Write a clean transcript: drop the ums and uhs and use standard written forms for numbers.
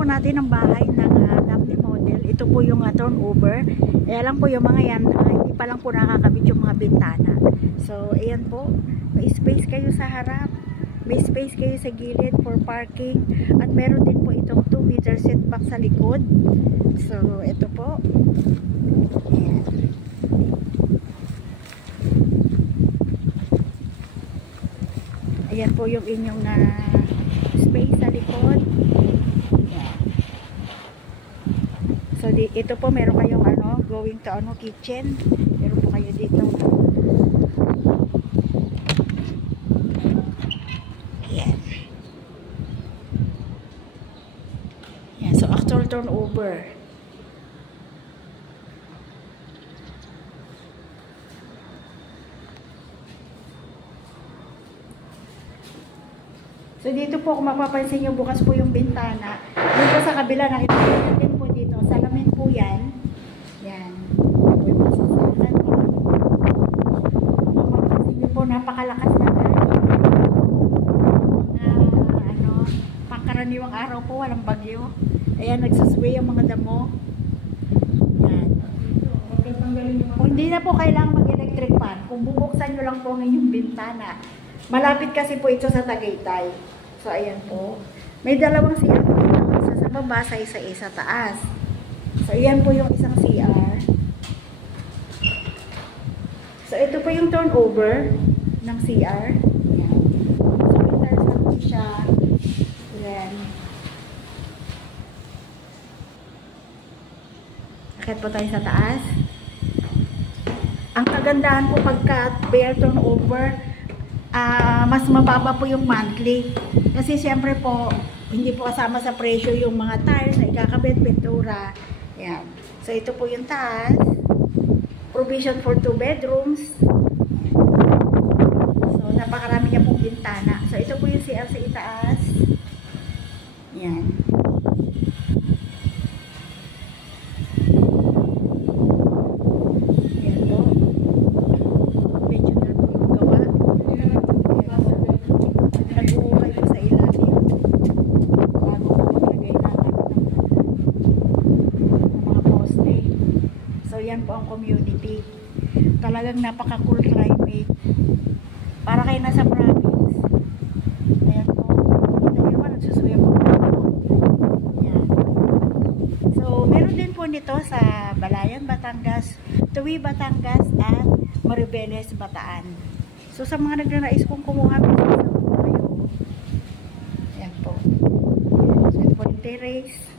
po natin ang bahay ng Damni Model. Ito po yung turnover. Kaya lang po yung mga yan, hindi pa lang po nakakabit yung mga bintana. So, ayan po. May space kayo sa harap. May space kayo sa gilid for parking. At meron din po itong 2 meter setback sa likod. So, ito po. Ayan. Ayan po yung inyong space sa likod. Ayan. So, ito po meron kayong going to kitchen. Meron po kayo dito. Ayan. Ayan. So, actual turnover. So, dito po kung mapapansin nyo, bukas po yung bintana. Dito sa kabila, nakita natin po dito. Salamin po yan. Yan. Kung mapapansin nyo po, napakalakas na mga pangkaraniwang araw po, walang bagyo. Ayan, nagsusway ang mga damo. Yan. Kung hindi na po kailangan mag-electric fan, kung bubuksan nyo lang po ang inyong bintana, malapit kasi po ito sa Tagaytay. So, ayan po. May dalawang CR po ito. Isa sa baba, isa taas. So, ayan po yung isang CR. So, ito po yung turnover ng CR. Ayan. So, meters lang po siya. Ayan. Akit po tayo sa taas. Ang kagandahan po pagka bare turnover, mas mababa po yung monthly. Kasi siyempre po, hindi po kasama sa presyo yung mga tiles na ikakabit, pintura. Ayan. So, ito po yung taas. Provision for 2 bedrooms. So, napakarami niya pong bintana. So, ito po yung CR sa itaas. Ayan. Yan po ang community. Talagang napaka-cool climate. Para kayo nasa province. Ayan po. Kita nyo naman, nagsusuya po. Ayan. So, meron din po nito sa Balayan, Batangas, Tuwi, Batangas, at Maribeles, Bataan. So, sa mga nagnanais kong kumuha, ayan po. So, ito po yung terrace.